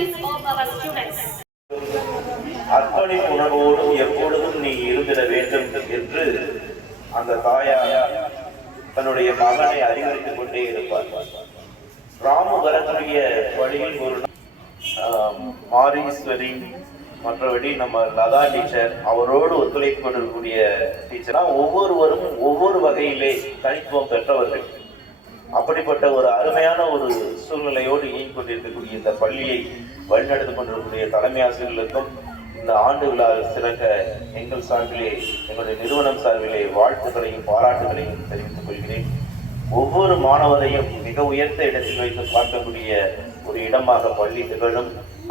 achievements of our students. அர்ப்பணிப்பு உணர்வோடு எப்பொழுதும் நீ இருந்திட வேண்டும் என்று அந்த தாயார் தன்னுடைய மகனை அறிவுறுத்திக் கொண்டே இருப்பார். ராமு வரக்கூடிய வழியில் ஒரு மாரீஸ்வரி மற்றபடி நம்ம லதா டீச்சர் அவரோடு ஒத்துழைப்பு கொண்டிருக்கக்கூடிய டீச்சரா ஒவ்வொருவரும் ஒவ்வொரு வகையிலே தனித்துவம் பெற்றவர்கள். அப்படிப்பட்ட ஒரு அருமையான ஒரு சூழ்நிலையோடு இயங்கிக் கொண்டிருக்கக்கூடிய இந்த பள்ளியை வழிநடத்திக் கொண்டிருக்கக்கூடிய தலைமை ஆசிரியர்களுக்கும் இந்த ஆண்டு விழா சிறக்க எங்கள் சார்பிலே எங்களுடைய நிறுவனம் சார்பிலே வாழ்த்துக்களையும் பாராட்டுகளையும் தெரிவித்துக் கொள்கிறேன். ஒவ்வொரு மாணவரையும் மிக உயர்ந்த இடத்தில் வைத்து பார்க்கக்கூடிய ஒரு இடமாக பள்ளி திகழும்.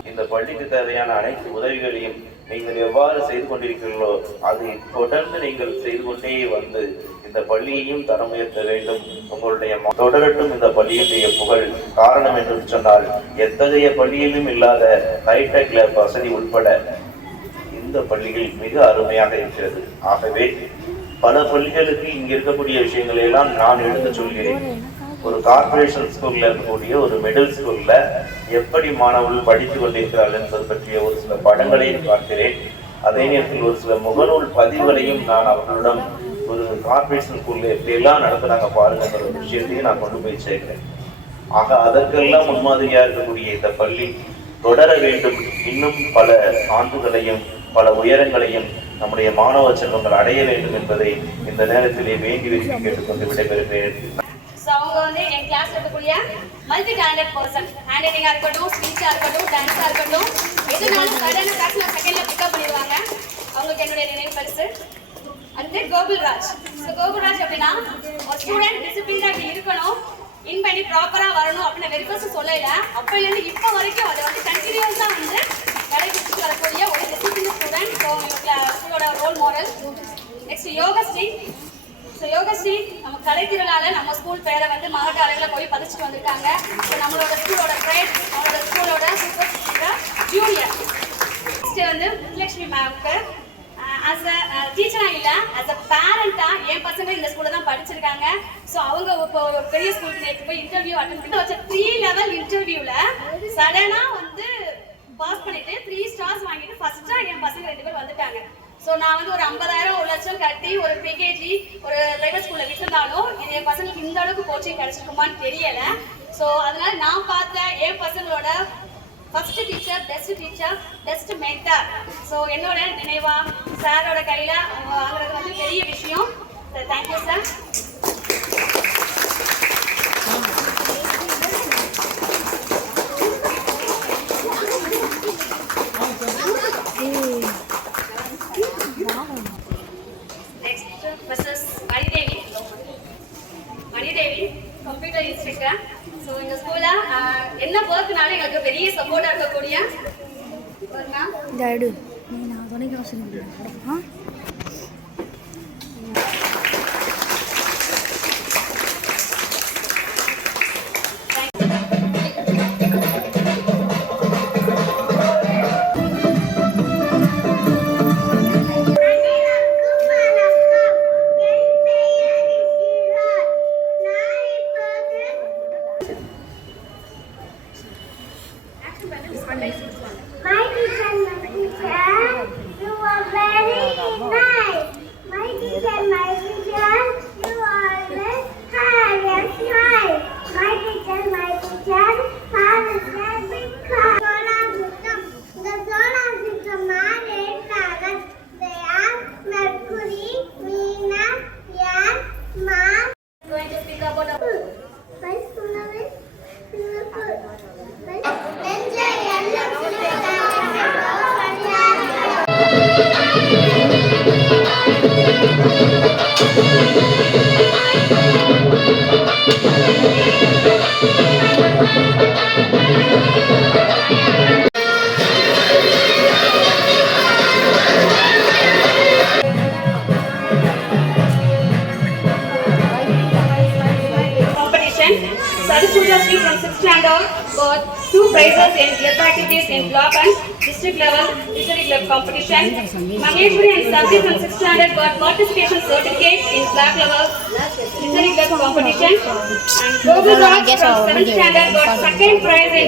இந்த பள்ளிக்கு தேவையான அனைத்து உதவிகளையும் நீங்கள் எவ்வாறு செய்து கொண்டிருக்கிறீர்களோ அதை தொடர்ந்து நீங்கள் செய்து கொண்டே வந்து இந்த பள்ளியையும் தரம் உயர்த்த வேண்டும். உங்களுடைய தொடரட்டும் இந்த பள்ளியினுடைய புகழ். காரணம் என்று சொன்னால் எத்தகைய பள்ளியிலும் இல்லாத ஹைடெக் லேப் வசதி உட்பட இந்த பள்ளிகள் மிக அருமையாக இருக்கிறது. ஆகவே பல பள்ளிகளுக்கு இங்க இருக்கக்கூடிய விஷயங்களை எல்லாம் நான் எடுத்து சொல்கிறேன். ஒரு கார்பரேஷன் ஸ்கூல்ல இருக்கக்கூடிய ஒரு மிடில் ஸ்கூல்ல எப்படி மாணவர்கள் படித்துக் கொண்டிருக்கிறார்கள் என்பது பற்றிய ஒரு சில படங்களையும் பார்க்கிறேன். அதே நேரத்தில் ஒரு சில முகநூல் பதிவுகளையும் நான் அவர்களிடம் ஒரு கார்பரேஷன் ஸ்கூல்ல எப்படியெல்லாம் நடத்துறாங்க பாருங்கிற ஒரு விஷயத்தையும் நான் கொண்டு போய் சேர்க்கிறேன். ஆக அதற்கெல்லாம் முன்மாதிரியா இருக்கக்கூடிய இந்த பள்ளி தொடர வேண்டும். இன்னும் பல சான்றுகளையும் பல உயரங்களையும் நம்முடைய மாணவ செல்வங்கள் அடைய வேண்டும் என்பதை இந்த நேரத்திலே வேண்டி விரும்பி கேட்டுக்கொண்டு விடைபெறுகிறேன். அவங்க வந்து என் கிளாஸ்ல இருக்கக்கூடிய மல்டி டேலண்டட் பர்சன், ஹேண்ட் ரைட்டிங்கா இருக்கட்டும், ஸ்பீச்சா இருக்கட்டும், டான்ஸா இருக்கட்டும், எதுனாலும் சடனா கிளாஸ்ல செகண்ட்ல பிக்கப் பண்ணிடுவாங்க. அவங்களுக்கு என்னுடைய நினைவு பரிசு. அடுத்து கோகுல்ராஜ். கோகுல்ராஜ் அப்படின்னா ஒரு ஸ்டூடெண்ட் டிசிப்ளினா இருக்கணும், இன் பண்ணி ப்ராப்பரா வரணும் அப்படின்னு வெரிஃபர்ஸ் சொல்லல. அப்பையில இருந்து இப்போ வரைக்கும் அதை வந்து கண்டினியூஸா வந்து கடைபிடிச்சு வரக்கூடிய ஒரு டிசிப்ளின் ஸ்டூடெண்ட். ஸ்கூலோட role model. Next Yogashree. Yogashree நம்ம கலைத்திறனால நம்ம ஸ்கூல் பேரை வந்து மாவட்ட அளவில் போய் பதிச்சுட்டு வந்திருக்காங்க. நம்மளோட ஸ்கூலோட ப்ரைட், நம்மளோட ஸ்கூலோட சூப்பர் ஜூனியர். நெக்ஸ்ட் வந்து முத்துலட்சுமி மேம்க்கு ஆஸ் அ டீச்சராக இல்லை, ஆஸ் அ பேரண்டா என் பசங்க இந்த ஸ்கூலில் தான் படிச்சிருக்காங்க. ஸோ அவங்க இப்போ ஒரு பெரிய ஸ்கூலுக்கு நேற்று போய் இன்டர்வியூ அட்டன் பண்ணி வச்ச 3 லெவல் இன்டர்வியூவில் சடனாக வந்து பாஸ் பண்ணிட்டு 3 ஸ்டார்ஸ் வாங்கிட்டு ஃபர்ஸ்ட்டாக என் பசங்க 2 பேர் வந்துட்டாங்க. ஸோ நான் வந்து ஒரு 50,000 1 லட்சம் கட்டி ஒரு பிகேஜி ஒரு பிரைவேட் ஸ்கூலில் விட்டுருந்தாலும் இது என் பசங்களுக்கு இந்த அளவுக்கு கோச்சிங் கிடைச்சிருக்குமான்னு தெரியலை. ஸோ அதனால நான் பார்த்தேன் என் பசங்களோட first teacher, best mentor. So என்னோட நினைவா சாரோட கையில் வாங்குறது வந்து பெரிய விஷயம். Thank you sir. Computer instructor. So இந்த ஸ்கூலில் என்ன ஒர்க்னாலும் எங்களுக்கு பெரிய சப்போர்ட்டாக இருக்கக்கூடிய Saraswati from 6th standard got 2 prizes in club activities in block and district level literary club competition. Maheshwari and Sabri from 6th standard got participation certificates in block level literary club competition. And Gogul Raj from 7th standard got 2nd prize in